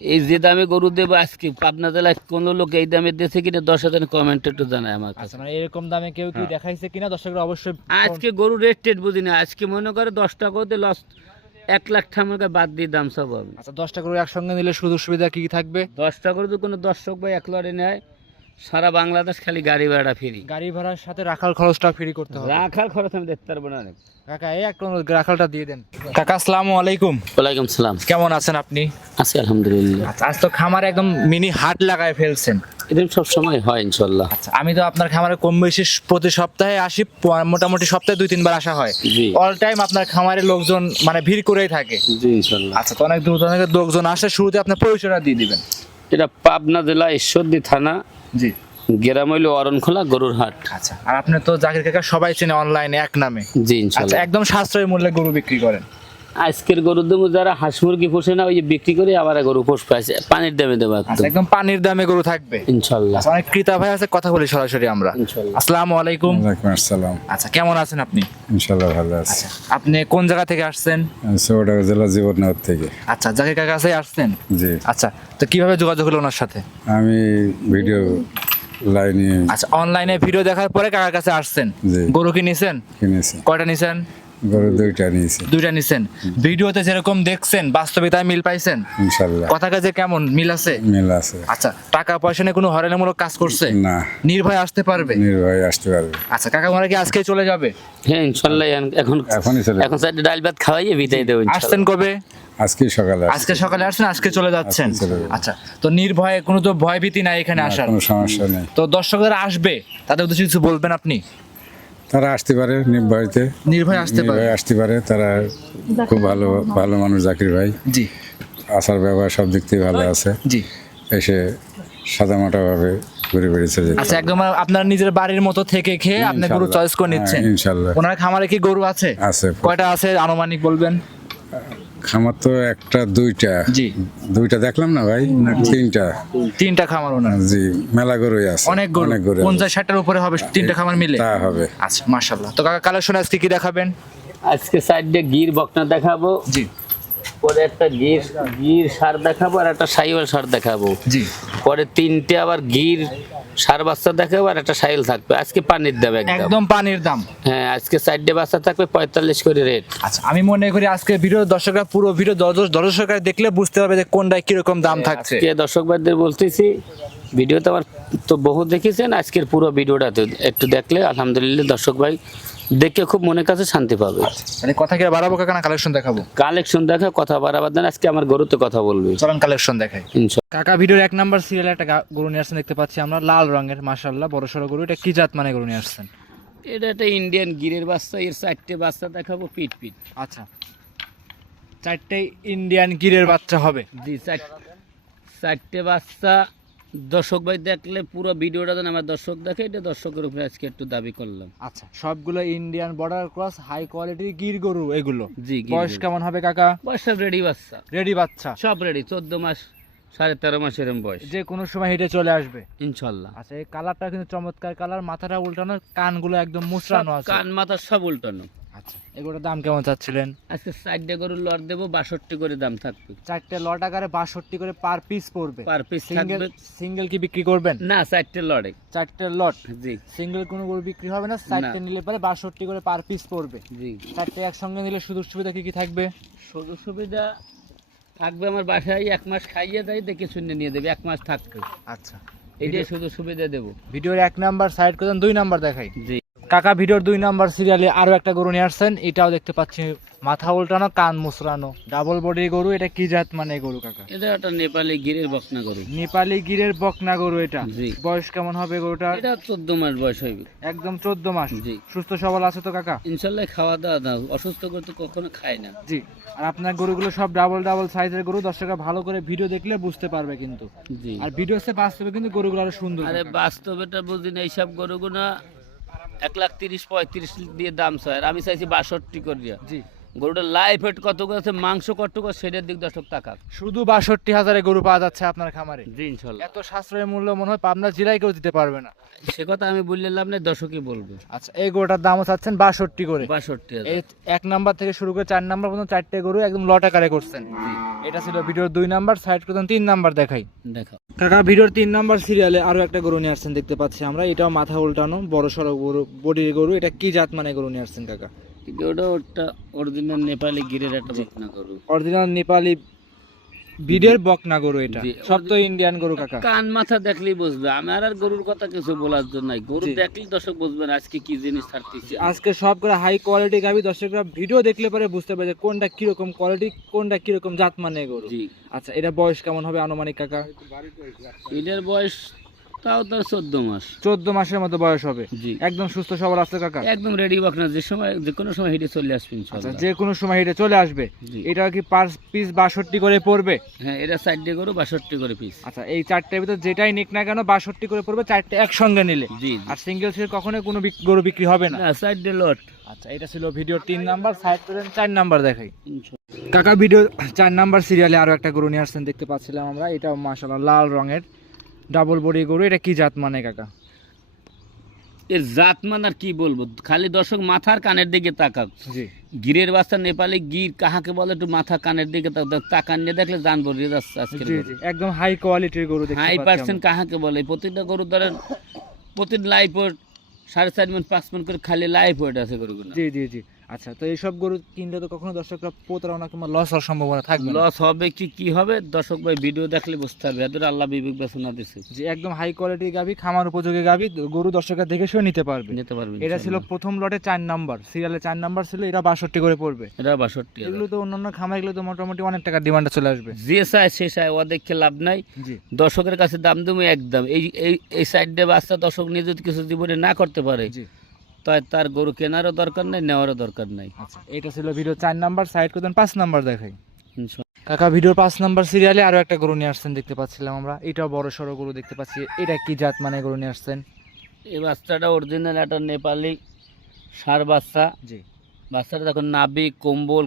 এই যে দামে গরু দেবো আজকে পাবনা জেলায় কোনো লোক এই দামে দিয়েছে কিনা হাজার কমেন্ট একটু জানায় আমার আচ্ছা মানে এরকম দামে কেউ কি দেখাইছে কিনা দর্শকরা অবশ্যই আজকে গরু রেট টেট বুঝি না আজকে মনে করে দশ টাকা দিয়ে লস এক লাখ টাকা বাদ দিয়ে দাম সব হবে। আচ্ছা দশটা করে একসঙ্গে নিলে সুযোগ সুবিধা কি কি থাকবে? দশ টাকা করে যদি কোনো দর্শক বা এক লড়ে নেয় সারা বাংলাদেশ খালি গাড়ি ভাড়া ফ্রি। গাড়ি ভাড়ার সাথে রাখাল খরচটা ফ্রি করতে হবে। রাখার খরচ আমি দেখতে পারব না। কাকা এই একটা অনুরোধ, রাখালটা দিয়ে দেন। কাকা আসসালামু আলাইকুম। ওয়ালাইকুম সালাম। কেমন আছেন আপনি? আছি আলহামদুলিল্লাহ। আচ্ছা আজ তো খামারে একদম মিনি হাট লাগায় ফেলছেন। এরকম সব সময় হয় ইনশাল্লাহ আচ্ছা আমি তো আপনার খামারে কম বেশি প্রতি সপ্তাহে আসি মোটামুটি সপ্তাহে দুই তিনবার আসা হয়। অল টাইম আপনার খামারে লোকজন মানে ভিড় করেই থাকে। জি ইনশাল্লাহ আচ্ছা তো অনেক দূর থেকে লোকজন আসে শুরুতে আপনার পরিচয়টা দিয়ে দিবেন। এটা পাবনা জেলা ঈশ্বরদী থানা জি। গেরামইল অরণখোলা গরুর হাট আচ্ছা আর আপনি তো জাকির কাকা সবাই চেনে অনলাইনে এক নামে। জি ইনশাআল্লাহ একদম সাশ্রয়ী মূল্যে গরু বিক্রি করেন। আজকের গরুর দাম যারা হাঁস মুরগি পোষে না ওই যে বিক্রি করে আবার গরু পোষ পাইছে পানির দামে দেবো আচ্ছা একদম পানির দামে গরু থাকবে। ইনশাল্লাহ। আচ্ছা, অনেক ক্রেতা ভাই আছে কথা বলি সরাসরি আমরা। আসসালামু আলাইকুম। ওয়ালাইকুম আসসালাম। আচ্ছা কেমন আছেন আপনি? ইনশাল্লাহ ভালো আছি। আচ্ছা আপনি কোন জায়গা থেকে আসছেন? চৌডাঙ্গা জেলা জীবননগর থেকে। আচ্ছা জাকির কাকা কাছে আসছেন? জি। আচ্ছা তো কীভাবে যোগাযোগ হলো ওনার সাথে? আমি ভিডিও লাইনে আচ্ছা অনলাইনে ভিডিও দেখার পরে কাকার কাছে আসছেন। জি। গরু কি নিছেন কিনেছি। কয়টা নিছেন? গরু দুইটা নিয়েছি। দুইটা নিছেন? ভিডিওতে যেরকম দেখছেন মিল পাইছেন? কথা কাজে কেমন? মিল আছে? মিল আছে। আচ্ছা টাকা পয়সা নিয়ে কোনো হরেনামূলক কাজ করছে? না। নির্ভয় আসতে পারবে? নির্ভয় আসতে পারবে। আচ্ছা কাকা কি আজকে চলে যাবে? হ্যাঁ ইনশাল্লাহ এখন এখনই চলে এখন স্যার ডাল ভাত খাওয়াইয়ে বিদায় দেবো ইনশাল্লাহ। আসছেন কবে? আজকে সকালে আজকে সকালে আসছেন আজকে চলে যাচ্ছেন। আচ্ছা তো নির্ভয়ে কোনো তো ভয় ভীতি নাই এখানে আসার? কোনো সমস্যা নেই। তো দর্শকরা আসবে তাদের উদ্দেশ্যে কিছু বলবেন আপনি? তারা আসতে পারে নির্ভয়তে নির্ভয় আসতে পারে? আসতে পারে তারা খুব ভালো ভালো মানুষ জাকির ভাই। জি। আসার ব্যবহার সব দিক থেকে ভালো আছে। জি। এসে সাদামাটাভাবে ঘুরে বেড়েছে আচ্ছা একদম আপনার নিজের বাড়ির মতো থেকে খেয়ে আপনি গরু চয়েস করে হ্যাঁ, নিচ্ছেন। ইনশাল্লাহ। ওনার খামারে কি গরু আছে? আছে। কয়টা আছে আনুমানিক বলবেন? খামার তো একটা দুইটা। জি। দুইটা দেখলাম না ভাই? না তিনটা। তিনটা খামার ওনার। জি মেলা গরুই আছে। অনেক গরু। অনেক গরু আছে। পঞ্চাশ ষাটটার উপরে হবে তিনটা খামার মিলে? তা হবে। আচ্ছা মাশাল্লাহ তো কাকা কালেকশন আজকে কি দেখাবেন? আজকে সাইডে গির বকনা দেখাবো। জি। পরে একটা গির গির সার দেখাবো আর একটা সাইওয়াল সার দেখাবো। জি। পরে তিনটে আবার গির সার বাচ্চা দেখে আর একটা সাইল থাকবে। আজকে পানির দাম একদম। পানির দাম। হ্যাঁ আজকে চারটে বাচ্চা থাকবে পঁয়তাল্লিশ করে রেট। আচ্ছা আমি মনে করি আজকে ভিডিও দর্শকরা পুরো ভিডিও দর্শকরা দেখলে বুঝতে পারবে যে কোনটা কীরকম দাম থাকছে। কে দর্শক ভাইদের বলতেছি ভিডিও তো আমার তো বহু দেখেছেন আজকের পুরো ভিডিওটা একটু দেখলে আলহামদুলিল্লাহ দর্শক ভাই দেখে খুব মনের কাছে শান্তি পাবে। মানে কথা কি বাড়াবো কাকা না কালেকশন দেখাবো? কালেকশন দেখা কথা বাড়াবার দেন আজকে আমার গরুতে কথা বলবে। চলুন কালেকশন দেখাই। কাকা ভিডিওর এক নাম্বার সিরিয়ালে একটা গা- গরু নিয়ে আসছেন দেখতে পাচ্ছি আমরা লাল রঙের মাশাল্লাহ বড় সড়ো গরু। এটা কি জাত মানে গরু নিয়ে আসছেন? এটা একটা ইন্ডিয়ান গিরের বাচ্চা এর চারটে বাচ্চা দেখাবো পিট পিট। আচ্ছা। চারটে ইন্ডিয়ান গিরের বাচ্চা হবে। জি চার- চারটে বাচ্চা দর্শক ভাই দেখলে পুরো ভিডিওটা যেন আমার দর্শক দেখে এটা দর্শকের উপরে আজকে একটু দাবি করলাম। আচ্ছা সবগুলো ইন্ডিয়ান বর্ডার ক্রস হাই কোয়ালিটির গির গরু এগুলো। জি বয়স কেমন হবে কাকা? বয়স সব রেডি বাচ্চা। রেডি বাচ্চা। সব রেডি চোদ্দ মাস সাড়ে তেরো মাস এরম বয়স। যে কোনো সময় হেঁটে চলে আসবে। ইনশাল্লাহ। আচ্ছা এই কালারটা কিন্তু চমৎকার কালার মাথাটা উল্টানো কানগুলো একদম মুচড়ানো আছে। কান মাথা সব উল্টানো। আচ্ছা এগুলোর দাম কেমন চাচ্ছিলেন? আজকে চারটে গরুর লট দেবো বাষট্টি করে দাম থাকবে। চারটে লট আকারে বাষট্টি করে পার পিস পড়বে। পার পিস সিঙ্গেল সিঙ্গেল কি বিক্রি করবেন? না চারটে লড়ে চারটে লট? জি। সিঙ্গেল কোনো গরু বিক্রি হবে না চারটে নিলে পরে বাষট্টি করে পার পিস পড়বে। জি। চারটে একসঙ্গে নিলে সুযোগ সুবিধা কি কি থাকবে? সুযোগ সুবিধা থাকবে আমার বাসায় এক মাস খাইয়ে দেয় দেখে শুনে নিয়ে দেবে এক মাস থাকবে। আচ্ছা। এইটাই শুধু সুবিধা দেবো। ভিডিওর এক নাম্বার সাইড করে দুই নাম্বার দেখাই। জি। কাকা ভিডিওর দুই নাম্বার সিরিয়ালে আরও একটা গরু নিয়ে আসছেন। এটাও দেখতে পাচ্ছি মাথা উল্টানো কান মুসরানো ডাবল বডি গরু এটা কি জাত মানে গরু কাকা? এটা একটা নেপালি গিরের বকনা গরু। নেপালি গিরের বকনা গরু এটা। বয়স কেমন হবে গরুটা এটা চোদ্দ মাস বয়স হইবে একদম চোদ্দ মাস। জি। সুস্থ সবল আছে তো কাকা? ইনশাল্লাহ খাওয়া দাওয়া দাও। অসুস্থ করতে কখনো খায় না। জি। আর আপনার গরুগুলো সব ডাবল ডাবল সাইজের গরু। দর্শকরা ভালো করে ভিডিও দেখলে বুঝতে পারবে কিন্তু। জি। আর ভিডিও সে বাস্তবে কিন্তু গরুগুলো আরও সুন্দর আরে। বাস্তবেটা বুঝি না এইসব গরুগুনা এক লাখ তিরিশ পঁয়ত্রিশ দিয়ে দাম স্যার। আমি চাইছি বাষট্টি করিয়া। জি। গরুটা লাইফ ওয়েট কত আছে মাংস কত সেটার দিক দর্শক তাকাক। শুধু বাষট্টি হাজারে গরু পাওয়া যাচ্ছে আপনার খামারে। জি ইনশাল্লাহ। এত সাশ্রয় মূল্য মনে হয় পাবনা জেলায় কেউ দিতে পারবে না। সে কথা আমি বললে লাভ নেই দর্শকই বলবে। আচ্ছা এই গরুটার দামও চাচ্ছেন বাষট্টি করে। বাষট্টি এই এক নাম্বার থেকে শুরু করে চার নাম্বার পর্যন্ত চারটে গরু একদম লট আকারে করছেন। এটা ছিল ভিডিওর দুই নাম্বার সাইড করতেন তিন নাম্বার দেখাই। দেখো। কাকা ভিডিওর তিন নাম্বার সিরিয়ালে আরও একটা গরু নিয়ে আসছেন দেখতে পাচ্ছি আমরা। এটাও মাথা উল্টানো বড় সড়ো গরু বডির গরু। এটা কি জাত মানে গরু নিয়ে আসছেন কাকা? অরিজিনাল নেপালি গিরের একটা বকনা গরু। অরিজিনাল নেপালি বিডের বকনা গরু এটা। সব তো ইন্ডিয়ান গরু কাকা। কান মাথা দেখলেই বুঝবে। আমার আর গরুর কথা কিছু বলার জন্য নাই। গরু দেখলেই দর্শক বুঝবেন আজকে কি জিনিস ছাড়তেছি। আজকে সব করে হাই কোয়ালিটি গাবি দর্শকরা ভিডিও দেখলে পরে বুঝতে পারবে কোনটা কীরকম কোয়ালিটি কোনটা কীরকম জাত মানে গরু। আচ্ছা এটা বয়স কেমন হবে আনুমানিক কাকা? এটার বয়স তাও তার চোদ্দ মাস। চোদ্দ মাসের মতো বয়স হবে। জি। একদম সুস্থ সবল আছে কাকা। একদম রেডি বকনা যে সময় যে কোনো সময় হেঁটে চলে আসবে আচ্ছা যে কোনো সময় এটা চলে আসবে। এটা কি পার পিস বাষট্টি করে পড়বে? হ্যাঁ এটা সাইডে গরু বাষট্টি করে পিস আচ্ছা এই চারটের ভিতর যেটাই নিক না কেন বাষট্টি করে পড়বে চারটে একসঙ্গে নিলে। জি আর সিঙ্গেল সিট কখনোই কোনো গরু বিক্রি হবে না। না সাইডে লট আচ্ছা এটা ছিল ভিডিও তিন নাম্বার সাইড চার নাম্বার দেখাই। কাকা ভিডিও চার নাম্বার সিরিয়ালে আরও একটা গরু নিয়ে আসছেন দেখতে পাচ্ছিলাম আমরা। এটাও মাশাআল্লাহ লাল রঙের। ডাবল বডি গরু এটা কি জাত মানে কাকা? এর জাত মান আর কি বলব? খালি দর্শক মাথার কানের দিকে তাকাক। গিরের বাচ্চা নেপালে গির কাহাকে বলে একটু মাথা কানের দিকে। তাকান নিয়ে দেখলে জানব রেজাস একদম হাই কোয়ালিটির গরু হাই পার্সেন্ট কাহাকে বলে? প্রতিটা গরু ধরেন প্রতিটা লাইফ সাড়ে চার মিনিট পাঁচ মিনিট করে খালি লাইফ ওয়েট আছে গরুগুলো। জি জি জি। আচ্ছা তো এইসব গরু কিনলে তো কখনো দর্শকরা প্রতারণা কিংবা লস হওয়ার সম্ভাবনা থাকবে লস হবে কি কি হবে? দর্শক ভাই ভিডিও দেখলে বুঝতে হবে। এদের আল্লাহ বিবেক বেচনা দিছে। যে একদম হাই কোয়ালিটির গাবি খামার উপযোগী গাবি গরু দর্শকরা দেখে শুয়ে নিতে পারবে। নিতে পারবে এটা ছিল প্রথম লটে চার নাম্বার। সিরিয়ালে চার নাম্বার ছিল এটা বাষট্টি করে পড়বে। এটা বাষট্টি এগুলো তো অন্যান্য খামার এগুলো তো মোটামুটি অনেক টাকার ডিমান্ডে চলে আসবে। যে চায় সে চায় ও দেখে লাভ নাই। দর্শকের কাছে দাম দেবো একদম। এই এই এই সাইড দিয়ে বাচ্চা দর্শক নিয়ে যদি কিছু জীবনে না করতে পারে। তাই তার গরু কেনারও দরকার নাই নেওয়ারও দরকার নাই। আচ্ছা এটা ছিল ভিডিও চার নাম্বার সাইড করতেন পাঁচ নাম্বার দেখাই। কাকা ভিডিওর পাঁচ নাম্বার সিরিয়ালে আরও একটা গরু নিয়ে আসছেন দেখতে পাচ্ছিলাম আমরা। এটাও বড় সড়ো গরু দেখতে পাচ্ছি। এটা কি জাত মানে গরু নিয়ে আসছেন? এই বাচ্চাটা অরিজিনাল একটা নেপালি সার বাচ্চা। জি। বাচ্চাটা দেখো নাবি কম্বল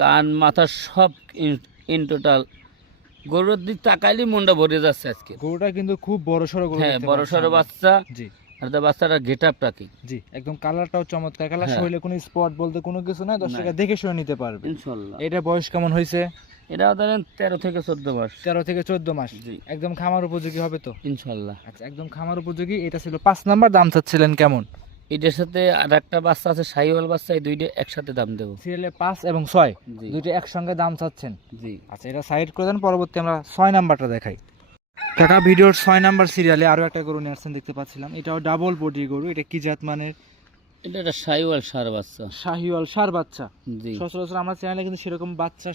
কান মাথা সব ইন টোটাল গরুর দিক তাকাইলেই মনটা ভরে যাচ্ছে আজকে। গরুটা কিন্তু খুব বড় সড়ো গরু হ্যাঁ বড় সড়ো বাচ্চা। জি। আর গেট আপটা কি? জি একদম কালারটাও চমৎকার। কালার হ্যাঁ। শরীরে কোনো স্পট বলতে কোনো কিছু নাই দর্শকরা দেখে শুনে নিতে পারবে। ইনশাল্লাহ। এটা বয়স কেমন হয়েছে এটা ধরেন তেরো থেকে চোদ্দ মাস। তেরো থেকে চোদ্দ মাস। জি। একদম খামার উপযোগী হবে তো? ইনশাল্লাহ। আচ্ছা একদম খামার উপযোগী। এটা ছিল পাঁচ নাম্বার দাম চাচ্ছিলেন কেমন? এটার সাথে আর একটা বাচ্চা আছে সাইওয়াল বাচ্চা এই দুইটা একসাথে দাম দেবো। সিরিয়ালে পাঁচ এবং ছয় দুইটা একসঙ্গে দাম চাচ্ছেন। জি। আচ্ছা এটা সাইড করে দেন পরবর্তী আমরা ছয় নাম্বারটা দেখাই। কাকা ভিডিওর ছয় নাম্বার সিরিয়ালে আরও একটা গরু নিয়ে আসছেন দেখতে পাচ্ছিলাম। এটাও ডাবল বডি গরু এটা কি জাত মানের? এটা একটা সাইওয়াল সার বাচ্চা। শাহিওয়াল সার বাচ্চা। জি। সচরাচর আমরা চ্যানেলে কিন্তু সেরকম বাচ্চা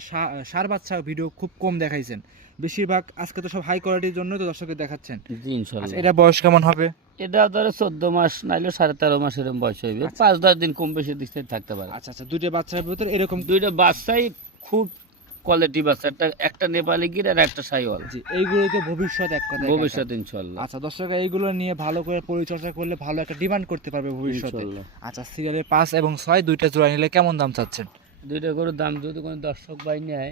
সার বাচ্চা ভিডিও খুব কম দেখাইছেন। বেশিরভাগ আজকে তো সব হাই কোয়ালিটির জন্য তো দর্শকের দেখাচ্ছেন। জি আচ্ছা ইনশাল্লাহ এটা বয়স কেমন হবে? এটা ধরে চোদ্দ মাস নাইলে সাড়ে তেরো মাস এরকম বয়স হইবে। পাঁচ দশ দিন কম বেশি দিক থেকে থাকতে পারে। আচ্ছা আচ্ছা দুটো বাচ্চার ভিতর এরকম দুইটা বাচ্চাই খুব কোয়ালিটি বাচ্চা একটা একটা নেপালি গির আর একটা সাইওয়াল। জি এইগুলো তো ভবিষ্যৎ এক কথা ভবিষ্যৎ ইনশাল্লাহ। আচ্ছা দর্শকরা এইগুলো নিয়ে ভালো করে পরিচর্যা করলে ভালো একটা ডিমান্ড করতে পারবে ভবিষ্যতে। আচ্ছা সিরিয়ালে পাঁচ এবং ছয় দুইটা জোড়া নিলে কেমন দাম চাচ্ছেন? দুইটা গরুর দাম যদি কোনো দর্শক বাই নেয়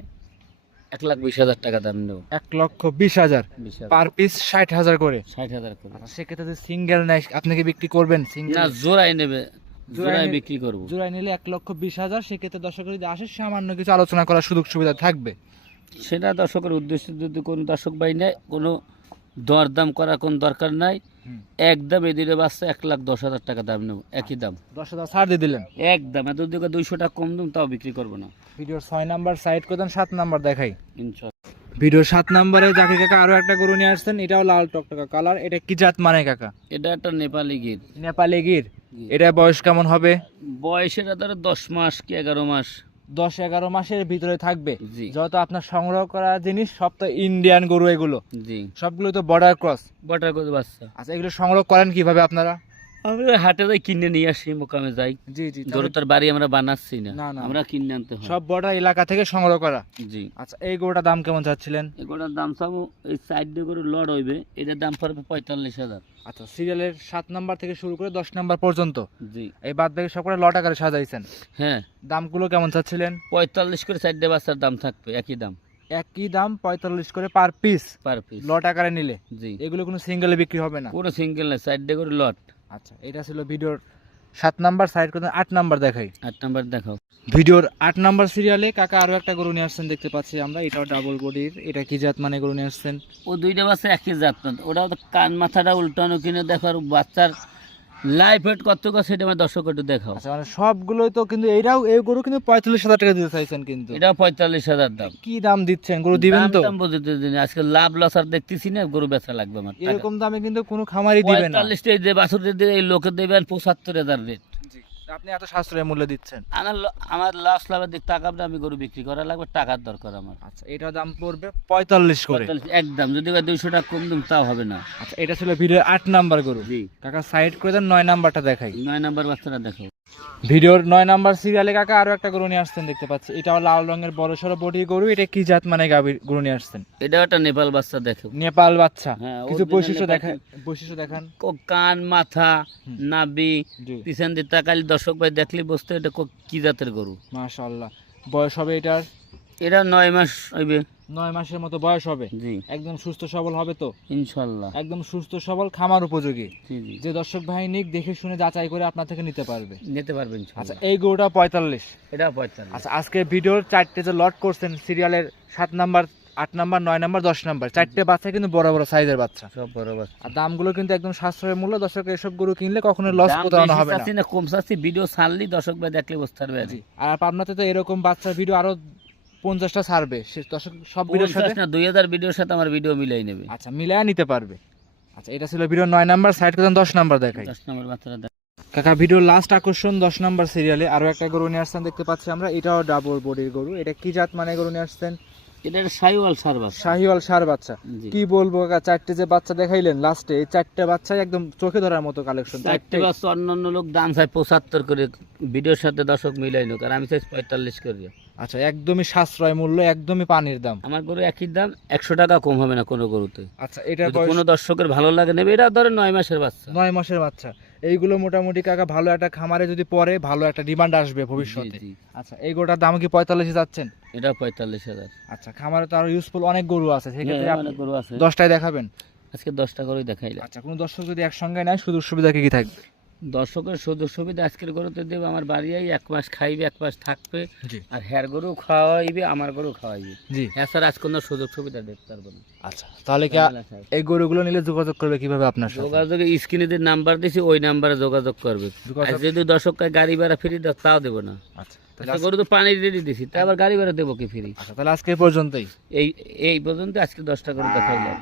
এক লাখ বিশ হাজার টাকা দাম নেব। এক লক্ষ বিশ হাজার। পার পিস ষাট হাজার করে। ষাট হাজার করে। আচ্ছা সেক্ষেত্রে সিঙ্গেল নেয় আপনি কি বিক্রি করবেন? সিঙ্গেল জোড়াই নেবে। জোড়াই বিক্রি করব। জোড়ায় নিলে এক লক্ষ বিশ হাজার সেক্ষেত্রে দর্শক যদি আসে সামান্য কিছু আলোচনা করার সুযোগ সুবিধা থাকবে। সেটা দর্শকের উদ্দেশ্যে যদি কোনো দর্শক বাই নেয় কোনো দরদাম করার কোনো দরকার নাই। একদম এই দুটো বাচ্চা এক লাখ দশ হাজার টাকা দাম নেব একই দাম। দশ হাজার ছাড় দিয়ে দিলেন। একদম এত দিকে দুইশো টাকা কম দাম তাও বিক্রি করব না। ভিডিওর ছয় নাম্বার সাইড করে দেন সাত নাম্বার দেখাই। ইনশাল্লাহ। ভিডিওর সাত নাম্বারে যাকে কাকা আরও একটা গরু নিয়ে আসছেন এটাও লাল টকটকা কালার। এটা কি জাত মানে কাকা? এটা একটা নেপালি গির। নেপালি গির। এটা বয়স কেমন হবে? বয়সের ধরো দশ মাস কি এগারো মাস। দশ এগারো মাসের ভিতরে থাকবে। জি। যত আপনার সংগ্রহ করা জিনিস সব তো ইন্ডিয়ান গরু এগুলো। জি। সবগুলো তো বর্ডার ক্রস বটার করে বাচ্চা। আচ্ছা এগুলো সংগ্রহ করেন কীভাবে আপনারা? আমরা হাটে যাই কিনে নিয়ে আসি মোকামে যাই। জি জি গরু তার বাড়ি আমরা বানাচ্ছি না। আমরা কিনে আনতে হয়। সব বর্ডার এলাকা থেকে সংগ্রহ করা। জি। আচ্ছা এই গরুটার দাম কেমন চাচ্ছিলেন? এগুলোর দাম চাবো এই সাইড করে লড হইবে এটার দাম পড়বে পঁয়তাল্লিশ হাজার। আচ্ছা সিরিয়ালের সাত নাম্বার থেকে শুরু করে দশ নাম্বার পর্যন্ত? জি। এই বাদ বাকি সব করে লট আকারে সাজাইছেন। হ্যাঁ। দামগুলো কেমন চাচ্ছিলেন? পঁয়তাল্লিশ করে সাইডে বাচ্চার দাম থাকবে একই দাম। একই দাম পঁয়তাল্লিশ করে per piece per piece lot আকারে নিলে? জি। এগুলো কোনো সিঙ্গেলে বিক্রি হবে না? কোনো সিঙ্গেল না সাইড করে লট। আচ্ছা এটা ছিল ভিডিওর সাত নাম্বার সাইড করে আট নাম্বার দেখাই। আট নাম্বার দেখাও। ভিডিওর আট নাম্বার সিরিয়ালে কাকা আরও একটা গরু নিয়ে আসছেন দেখতে পাচ্ছি আমরা এটাও ডাবল বডির এটা কি জাত মানে গরু নিয়ে আসছেন? ও দুইটা বাচ্চা একই জাত ওটাও তো কান মাথাটা উল্টানো কিনে দেখার বাচ্চার লাইফ হেড কত কত সেটা আমার দর্শক একটু দেখাও। আচ্ছা মানে সবগুলোই তো কিন্তু এইটাও এই গরু কিন্তু পঁয়তাল্লিশ হাজার টাকা দিতে চাইছেন কিন্তু। এটা পঁয়তাল্লিশ হাজার দাম। কি দাম দিচ্ছেন? গরু দিবেন তো? দাম বুঝতে দিন আজকে লাভ লস আর দেখতেছি না গরু বেচা লাগবে আমার এরকম দামে কিন্তু কোনো খামারই দিবে না। পঁয়তাল্লিশ দিয়ে বাছুর দিয়ে এই লোকে দেবেন পঁচাত্তর হাজার রেট আপনি এত সাশ্রয় মূল্য দিচ্ছেন? আমার আমার লাশ লাভের দিক টাকা আমি গরু বিক্রি করা লাগবে টাকার দরকার আমার। আচ্ছা এটার দাম পড়বে পঁয়তাল্লিশ করে। একদম যদি দুইশো টাকা কম দিন তাও হবে না। আচ্ছা এটা ছিল ভিডিওর আট নাম্বার গরু। জি। কাকা সাইড করে দেন নয় নাম্বারটা দেখাই। নয় নাম্বার বাচ্চারা দেখো। ভিডিওর নয় নাম্বার সিরিয়ালে কাকা আরও একটা গরু নিয়ে আসছেন দেখতে পাচ্ছি। এটাও লাল রঙের বড় সড়ো বডি গরু এটা কি জাত মানে গাভীর গরু নিয়ে আসছেন? এটা একটা নেপাল বাচ্চা দেখো। নেপাল বাচ্চা। হ্যাঁ, কিছু বৈশিষ্ট্য দেখান বৈশিষ্ট্য দেখান। কান মাথা নাবি পিছন দিয়ে তাকালি দর্শক ভাই দেখলে বুঝতে এটা কো- জাতের গরু। মাশাআল্লাহ। বয়স হবে এটার? এটা নয় মাস হইবে। নয় মাসের মতো বয়স হবে? জি। একদম সুস্থ সবল হবে তো? ইনশাল্লাহ একদম সুস্থ সবল খামার উপযোগী। জি জি। যে দর্শক ভাই নিক দেখে শুনে যাচাই করে আপনার থেকে নিতে পারবে। নিতে পারবেন আচ্ছা এই গরুটা পঁয়তাল্লিশ। এটা পঁয়তাল্লিশ। আচ্ছা আজকে ভিডিওর চারটে যে লট করছেন সিরিয়ালের সাত নাম্বার আট নাম্বার নয় নাম্বার দশ নাম্বার। চারটে বাচ্চা কিন্তু বড় বড় সাইজের বাচ্চা। সব বড় বাচ্চা। আর দামগুলো কিন্তু একদম সাশ্রয় মূল্য। দর্শক এসব গরু কিনলে কখনো লস প্রতারণা হবে না। কম চাচ্ছি ভিডিও ছাড়লি দর্শক ভাই দেখলে বুঝতে পারবে আর পাবনাতে তো এরকম বাচ্চার ভিডিও আরও পঞ্চাশটা ছাড়বে। দর্শক সব ভিডিওর সাথে না দুই হাজার ভিডিওর সাথে আমার ভিডিও মিলাই নেবে। আচ্ছা মিলায়া নিতে পারবে। আচ্ছা এটা ছিল ভিডিও নয় নাম্বার সাইড করে দশ নাম্বার দেখাই। দশ নম্বর বাচ্চারা দেখ কাকা ভিডিও লাস্ট আকর্ষণ দশ নাম্বার সিরিয়ালে আরও একটা গরু নিয়ে আসছেন দেখতে পাচ্ছি আমরা। এটাও ডাবল বডির গরু। এটা কি জাত মানে গরু নিয়ে আসছেন? এটা সার বাচ্চা। শাহিওয়াল সার বাচ্চা। কি বলব কাকা চারটে যে বাচ্চা দেখাইলেন লাস্টে এই চারটে বাচ্চাই একদম চোখে ধরার মতো কালেকশন চারটে বাচ্চা অন্যান্য লোক দাম চাই পঁচাত্তর করে ভিডিওর সাথে দর্শক মিলাই নোক আর আমি চাই পঁয়তাল্লিশ করে। আচ্ছা একদমই সাশ্রয় মূল্য একদমই পানির দাম। আমার গরু একই দাম একশো টাকা কম হবে না কোনো গরুতে। আচ্ছা বয়স কোনো দর্শকের ভালো লাগে নেবে এটা ধরে নয় মাসের বাচ্চা। নয় মাসের বাচ্চা। এইগুলো মোটামুটি কাকা ভালো একটা খামারে যদি পরে ভালো একটা ডিমান্ড আসবে ভবিষ্যতে। আচ্ছা এই গরুটার দাম কি পঁয়তাল্লিশে যাচ্ছেন এটা পঁয়তাল্লিশ হাজার। আচ্ছা খামারে তো আরও ইউজফুল অনেক গরু আছে সেক্ষেত্রে হ্যাঁ, অনেক গরু আছে। দশটায় দেখাবেন? আজকে দশটা গরুই দেখাইলাম। আচ্ছা কোনো দর্শক যদি একসঙ্গে নেয় সুযোগ সুবিধা কি কি থাকবে? দর্শকের সুযোগ সুবিধা আজকের গরুতে দেবে আমার বাড়ি আই এক মাস খাইবে এক মাস থাকবে। আর হ্যার গরু খাওয়াইবে আমার গরু খাওয়াইবে। জি। হ্যাঁ স্যার আজ কোনো সুযোগ সুবিধা দেখতে পারব না আচ্ছা তাহলে কি এই গরুগুলো নিলে যোগাযোগ করবে কীভাবে আপনার সাথে? যোগাযোগে স্ক্রিনে যে নাম্বার দিছি ওই নাম্বারে যোগাযোগ করবে। আর যদি দর্শককে গাড়ি ভাড়া ফ্রি দাও তাও দেবো না। আচ্ছা তাহলে আচ্ছা, গরু তো পানি রেডি দিছি তা আবার গাড়ি ভাড়া দেবো কি ফ্রি আচ্ছা তাহলে আজকে পর্যন্তই। এই এই পর্যন্ত আজকে দশটা করে দেখাইলাম।